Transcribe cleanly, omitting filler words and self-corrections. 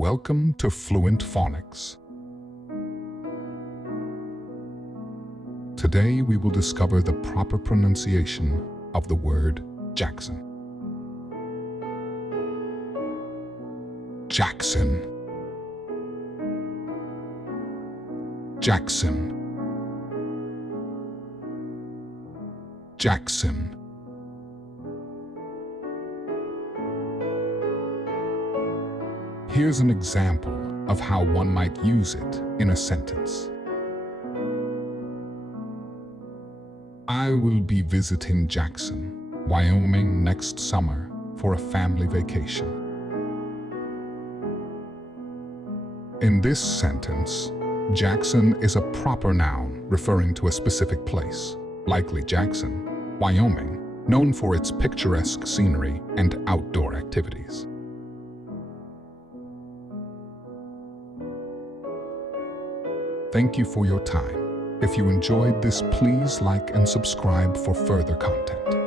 Welcome to Fluent Phonics. Today we will discover the proper pronunciation of the word Jackson. Jackson. Jackson. Jackson. Here's an example of how one might use it in a sentence. I will be visiting Jackson, Wyoming next summer for a family vacation. In this sentence, Jackson is a proper noun referring to a specific place, likely Jackson, Wyoming, known for its picturesque scenery and outdoor activities. Thank you for your time. If you enjoyed this, please like and subscribe for further content.